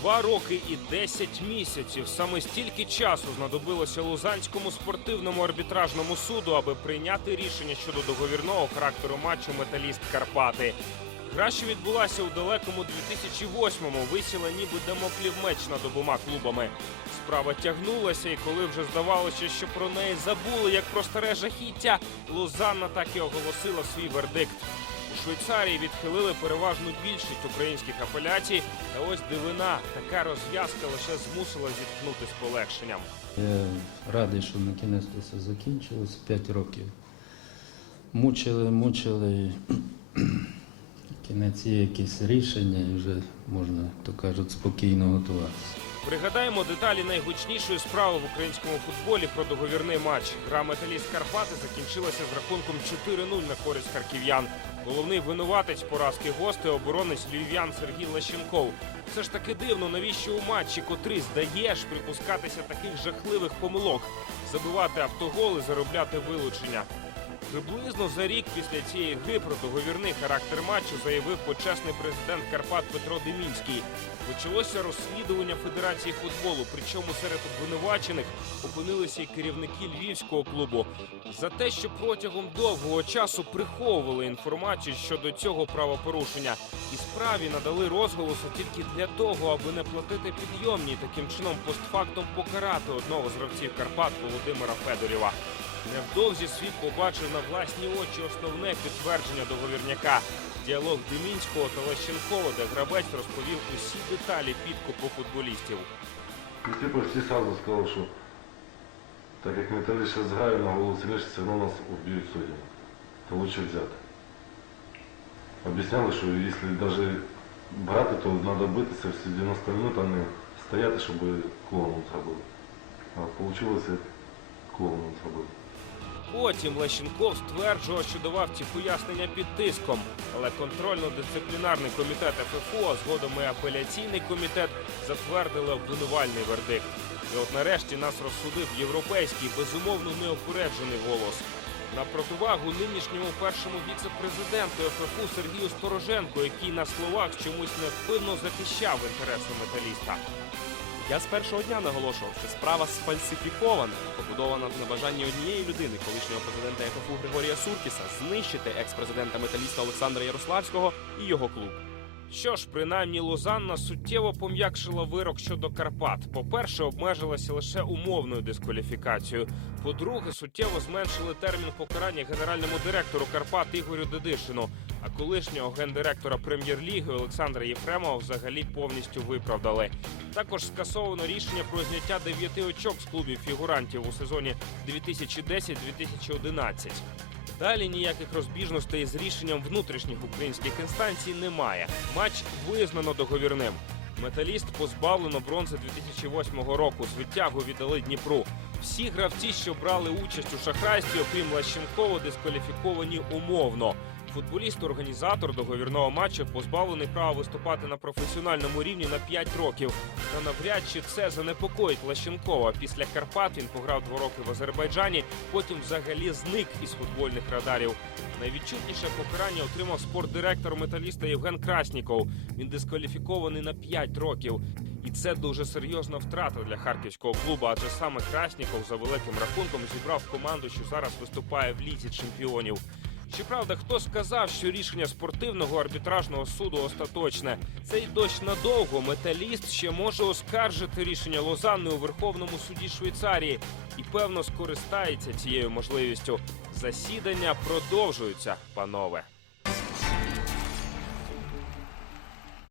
Два роки і 10 місяців. Саме стільки часу знадобилося Лузанському спортивному арбітражному суду, аби прийняти рішення щодо договірного характеру матчу Металіст Карпати. Гра, що відбулася у далекому 2008-му, висіла ніби дамоклів меч над обома клубами. Справа тягнулася, і коли вже здавалося, що про неї забули як про старе жахіття, Лозанна так і оголосила свій вердикт. У Швейцарії відхилили переважну більшість українських апеляцій. Та ось дивина, така розв'язка лише змусила зіткнути з полегшенням. Я радий, що на кінець все закінчилось. П'ять років. Мучили, мучили. Кінець є якісь рішення і вже можна, то кажуть, спокійно готуватися. Пригадаємо деталі найгучнішої справи в українському футболі про договірний матч. Гра металіст Карпати закінчилася з рахунком 4-0 на користь харків'ян. Головний винуватець поразки гостей оборонець львів'ян Сергій Лещенков. Все ж таки дивно, навіщо у матчі, котрий здаєш припускатися таких жахливих помилок, забивати автоголи, заробляти вилучення. Приблизно за рік після цієї гри про договірний характер матчу заявив почесний президент Карпат Петро Демінський. Почалося розслідування Федерації футболу, причому серед обвинувачених опинилися і керівники львівського клубу за те, що протягом довгого часу приховували інформацію щодо цього правопорушення, і справі надали розголосу тільки для того, аби не платити підйомні таким чином постфактом покарати одного з гравців Карпат Володимира Федорєва. Невдовзі світ побачив на власні очі основне підтвердження договірняка. Діалог Демінського та Лещенкова, де грабець розповів усі деталі підкупу футболістів. Ну, ты почти сразу сказал, что так как металлист сейчас граю на голову сильнейший, все равно нас убьют судьи. То лучше взять. Объясняли, что если даже брати, то надо битися всі 90 минут, а не стояти, щоб клоуном зробили. А вийшло клоуном зробили. Потім Лещенков стверджував, що давав ці пояснення під тиском, але контрольно-дисциплінарний комітет ФФУ, а згодом і апеляційний комітет затвердили обвинувальний вердикт. І от нарешті нас розсудив європейський, безумовно неопереджений голос. На противагу нинішньому першому віце-президенту ФФУ Сергію Стороженку, який на словах чомусь невпинно захищав інтереси металіста. Я з першого дня наголошував, що справа сфальсифікована, побудована на бажанні однієї людини, колишнього президента ФФУ Григорія Суркіса, знищити екс-президента металіста Олександра Ярославського і його клуб. Що ж, принаймні Лозанна суттєво пом'якшила вирок щодо Карпат. По-перше, обмежилася лише умовною дискваліфікацією. По-друге, суттєво зменшили термін покарання генеральному директору Карпат Ігорю Дедишину. А колишнього гендиректора прем'єр-ліги Олександра Єфремова взагалі повністю виправдали. Також скасовано рішення про зняття дев'яти очок з клубів фігурантів у сезоні 2010-2011. Далі ніяких розбіжностей з рішенням внутрішніх українських інстанцій немає. Матч визнано договірним. Металіст позбавлено бронзи 2008 року. Звитягу віддали Дніпру. Всі гравці, що брали участь у шахрайстві, окрім Лащенкова, дискваліфіковані умовно. Футболіст-організатор договірного матчу позбавлений права виступати на професіональному рівні на 5 років. Та навряд чи це занепокоїть Лащенкова. Після Карпат він пограв два роки в Азербайджані, потім взагалі зник із футбольних радарів. Найвідчутніше покарання отримав спортдиректор металіста Євген Красніков. Він дискваліфікований на 5 років. І це дуже серйозна втрата для харківського клубу, адже саме Красніков за великим рахунком зібрав команду, що зараз виступає в лізі чемпіонів. Щоправда, хто сказав, що рішення спортивного арбітражного суду остаточне? Цей дощ надовго металіст ще може оскаржити рішення Лозанни у Верховному суді Швейцарії і певно скористається цією можливістю. Засідання продовжуються, панове.